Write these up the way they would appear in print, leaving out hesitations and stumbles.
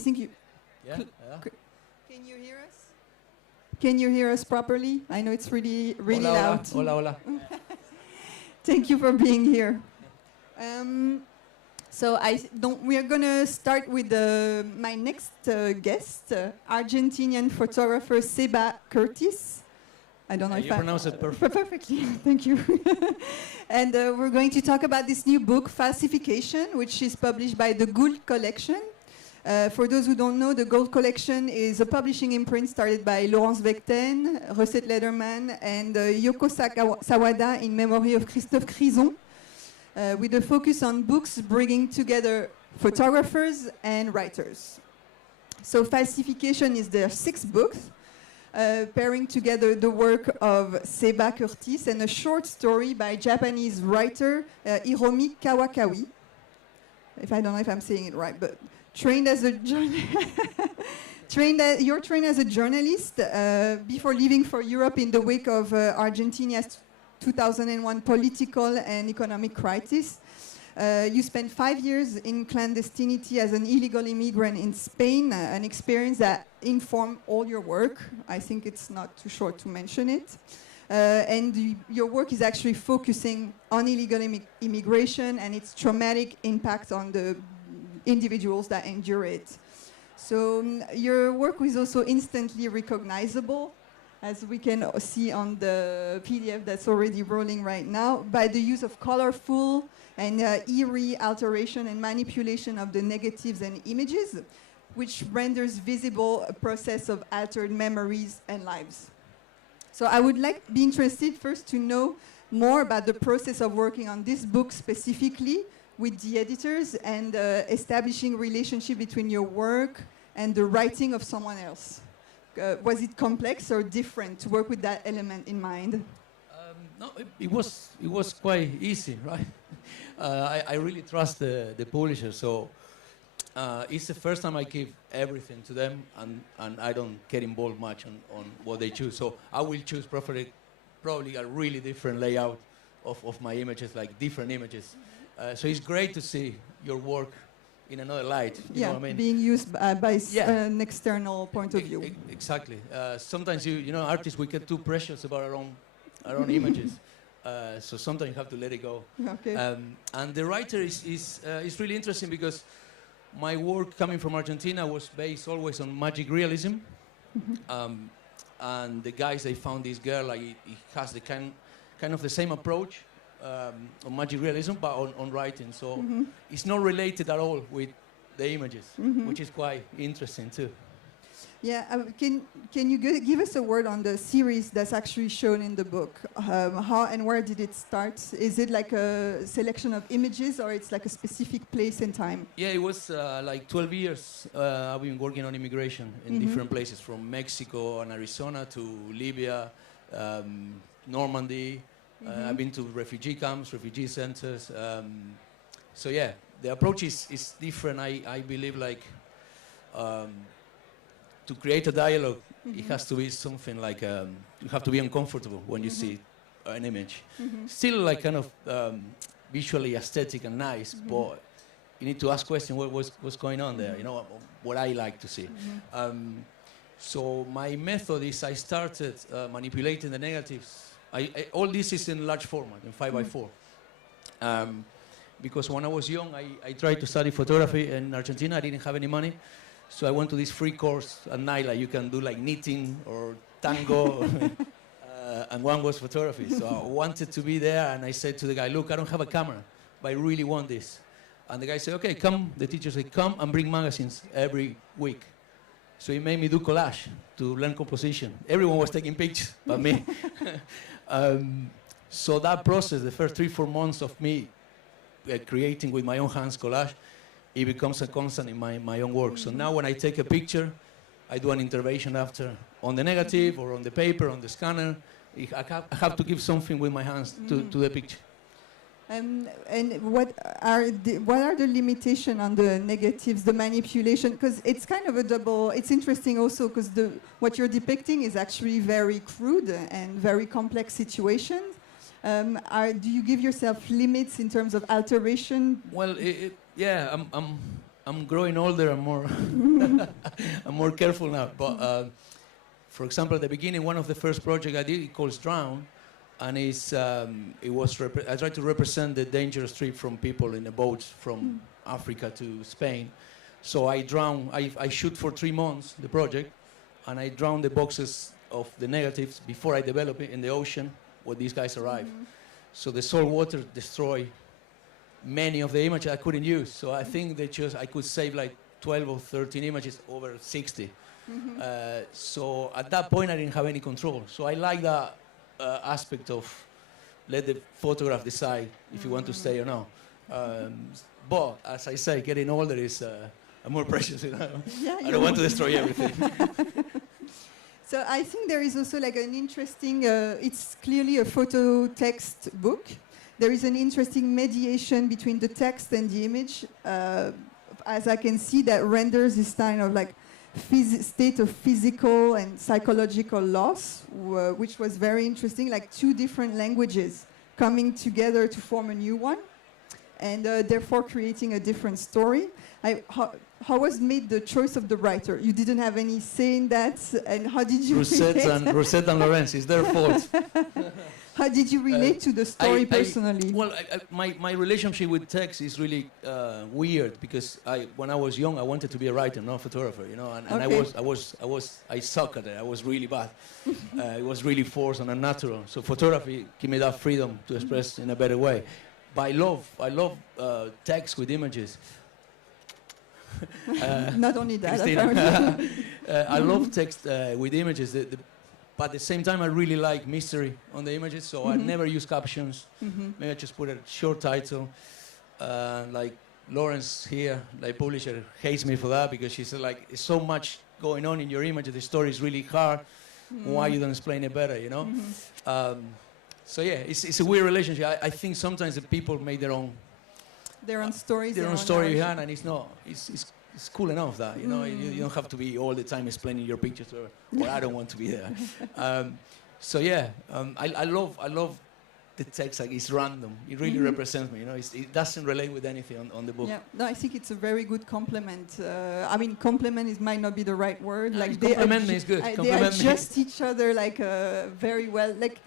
think you... Yeah, yeah. Can you hear us? Can you hear us properly? I know it's really, really Hola, loud. hola, hola. Thank you for being here. So we are going to start with my next guest, Argentinian photographer Seba Curtis. I don't know if you pronounce it perfectly. Thank you. And we're going to talk about this new book, Falsification, which is published by the Gould Collection. For those who don't know, the Gold Collection is a publishing imprint started by Laurence Vecten, Recette Lederman, and Yoko Sawada in memory of Christophe Crison, with a focus on books bringing together photographers and writers. So Falsification is their sixth book, pairing together the work of Seba Curtis and a short story by Japanese writer Hiromi Kawakawi. I don't know if I'm saying it right, but you're trained as a journalist before leaving for Europe in the wake of Argentina's 2001 political and economic crisis. You spent 5 years in clandestinity as an illegal immigrant in Spain, an experience that informed all your work. I think it's not too short to mention it. And your work is actually focusing on illegal immigration and its traumatic impact on the individuals that endure it. So your work is also instantly recognizable, as we can see on the PDF that's already rolling right now, by the use of colorful and eerie alteration and manipulation of the negatives and images, which renders visible a process of altered memories and lives. So I would be interested first to know more about the process of working on this book specifically with the editors and establishing relationship between your work and the writing of someone else. Was it complex or different to work with that element in mind? No, it was quite easy, right? I really trust the publisher, so it's the first time I give everything to them, and I don't get involved much on what they choose. So I will choose probably a really different layout of my images, like different images. So it's great to see your work in another light. You know what I mean? Being used by an external point of view. Exactly. Sometimes artists, we get too precious about our own images. So sometimes you have to let it go. Okay. And the writer is really interesting because my work coming from Argentina was based always on magic realism. And the guys, they found this girl, like it has the kind of the same approach on magic realism, but on writing. So it's not related at all with the images, which is quite interesting too. Yeah, can you give us a word on the series that's actually shown in the book? How and where did it start? Is it like a selection of images, or it's like a specific place and time? Yeah, it was like 12 years I've been working on immigration in different places, from Mexico and Arizona to Libya, Normandy. I've been to refugee camps, refugee centers. So yeah, the approach is different. I believe like to create a dialogue, it has to be something like you have to be uncomfortable when you see an image. Still like kind of visually aesthetic and nice, but you need to ask questions, what's going on there, you know, what I like to see. So my method is I started manipulating the negatives. All this is in large format, in 5x4. Because when I was young, I tried to study photography in Argentina. I didn't have any money. So I went to this free course at night, like you can do like knitting or tango, and one was photography. So I wanted to be there, and I said to the guy, look, I don't have a camera, but I really want this. And the guy said, okay, come. The teacher said, come and bring magazines every week. So he made me do collage to learn composition. Everyone was taking pictures, but me. So that process, the first 3-4 months of me creating with my own hands collage, it becomes a constant in my own work. So now when I take a picture, I do an intervention after on the negative or on the paper, on the scanner. I have to give something with my hands to the picture. And what are the limitations on the negatives, the manipulation? Because it's kind of a double. It's interesting also because what you're depicting is actually very crude and very complex situations. Do you give yourself limits in terms of alteration? Well, yeah, I'm I'm growing older and more, I'm more careful now. But for example, at the beginning, one of the first projects I did, it calls Drown, and I tried to represent the dangerous trip from people in a boat from Africa to Spain. So I shoot for 3 months, the project, and I drown the boxes of the negatives before I develop it in the ocean when these guys arrive. So the salt water destroy many of the images I couldn't use. So I think I could save like 12 or 13 images over 60. So at that point I didn't have any control. So I like that aspect of let the photograph decide if you want to stay or not. But as I say, getting older is more precious. You know? Yeah, I don't want to destroy everything. So I think there is also like an interesting, it's clearly a photo text book. There is an interesting mediation between the text and the image. As I can see, that renders this kind of like state of physical and psychological loss, which was very interesting, like 2 different languages coming together to form a new one, and therefore creating a different story. How was made the choice of the writer? You didn't have any say in that, and how did you Rosette and Lorenz, it's their fault. How did you relate to the story personally? My relationship with text is really weird because when I was young, I wanted to be a writer, not a photographer, you know, and okay. I suck at it. I was really bad. It was really forced and unnatural. So photography gave me that freedom to express in a better way. But I love text with images. Not only that, apparently. I love text with images. But at the same time, I really like mystery on the images, so I never use captions. Maybe I just put a short title. Like Lawrence here, like publisher, hates me for that because she said, like, there's so much going on in your image, the story is really hard. Why you don't explain it better, you know? So yeah, it's a weird relationship. I think sometimes the people make their own stories. Their own story behind, and it's not. It's cool enough that you know you don't have to be all the time explaining your pictures, or I don't want to be there. So yeah, I love the text. Like it's random. It really represents me. You know, it doesn't relate with anything on the book. Yeah, no, I think it's a very good compliment. I mean, compliment might not be the right word. Like compliment me is good. They adjust each other like very well. Like,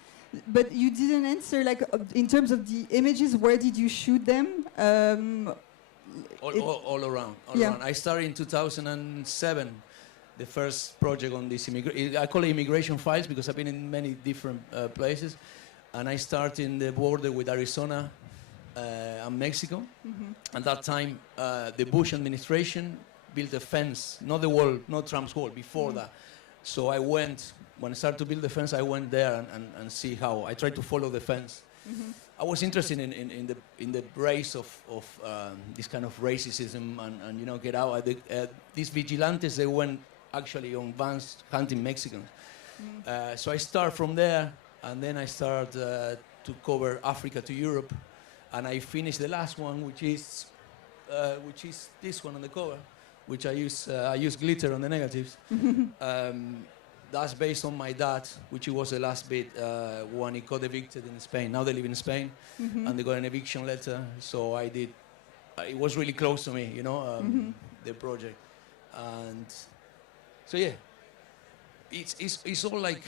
but you didn't answer like in terms of the images. Where did you shoot them? All around. I started in 2007, the first project on this I call it immigration files because I've been in many different places, and I started in the border with Arizona and Mexico. At that time, the Bush administration built a fence, not the wall, not Trump's wall, before that. So when I started to build the fence, I went there and see how, I tried to follow the fence. I was interested in the race of this kind of racism and you know, get out. These vigilantes, they went actually on vans hunting Mexicans. So I start from there, and then I start to cover Africa to Europe, and I finished the last one, which is this one on the cover, which I use glitter on the negatives. That's based on my dad, which was the last bit when he got evicted in Spain. Now they live in Spain, and they got an eviction letter. So I did. It was really close to me, you know, the project, and so yeah. It's all like,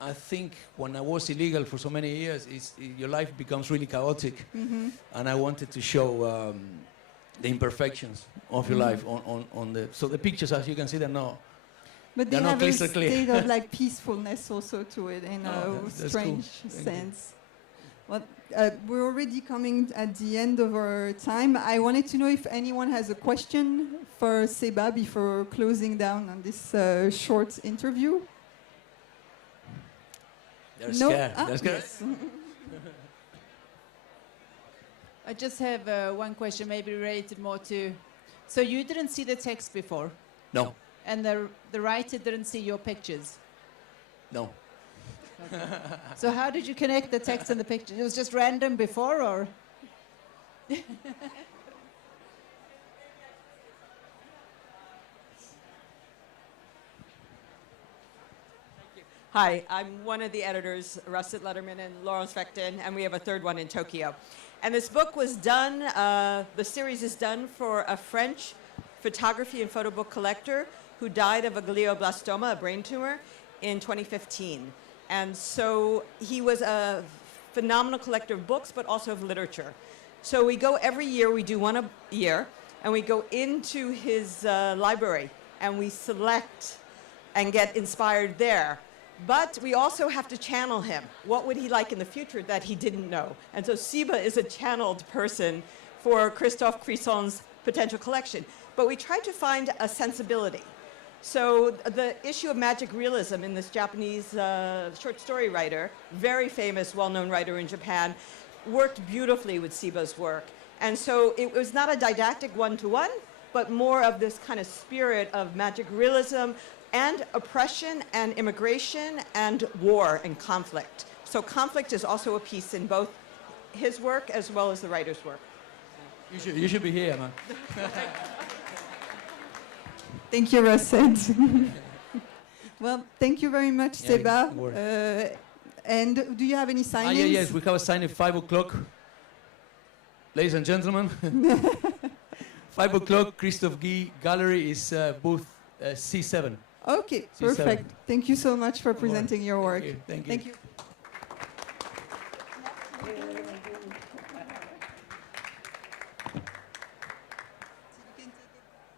I think when I was illegal for so many years, your life becomes really chaotic, and I wanted to show the imperfections of your life on the. So the pictures, as you can see, they're not. But they have a state of like peacefulness also to it in a strange sense. Well, we're already coming at the end of our time. I wanted to know if anyone has a question for Seba before closing down on this short interview. They're scared. They're scared. Yes. I just have one question, maybe related more to. So you didn't see the text before? No. And the writer didn't see your pictures? No. Okay. So how did you connect the text and the picture? It was just random before, or? Hi, I'm one of the editors, Russet Letterman and Laurence Fectin, and we have a third one in Tokyo. And this book was done, the series is done for a French photography and photo book collector who died of a glioblastoma, a brain tumor, in 2015. And so he was a phenomenal collector of books, but also of literature. So we go every year, we do one a year, and we go into his library and we select and get inspired there. But we also have to channel him. What would he like in the future that he didn't know? And so Seba is a channeled person for Christophe Crisson's potential collection. But we try to find a sensibility. So the issue of magic realism in this Japanese short story writer, very famous, well-known writer in Japan, worked beautifully with Seba's work. And so it was not a didactic one-to-one, but more of this kind of spirit of magic realism and oppression and immigration and war and conflict. So conflict is also a piece in both his work as well as the writer's work. You should be here, man. Thank you, Rosette. Well, thank you very much, Yeah, Seba. good work. And do you have any signings? Yes, we have a sign at 5 o'clock. Ladies and gentlemen, 5 o'clock, Christophe Guy Gallery is booth C7. Okay, C7. perfect. Thank you so much for presenting your work. Thank you. Thank you.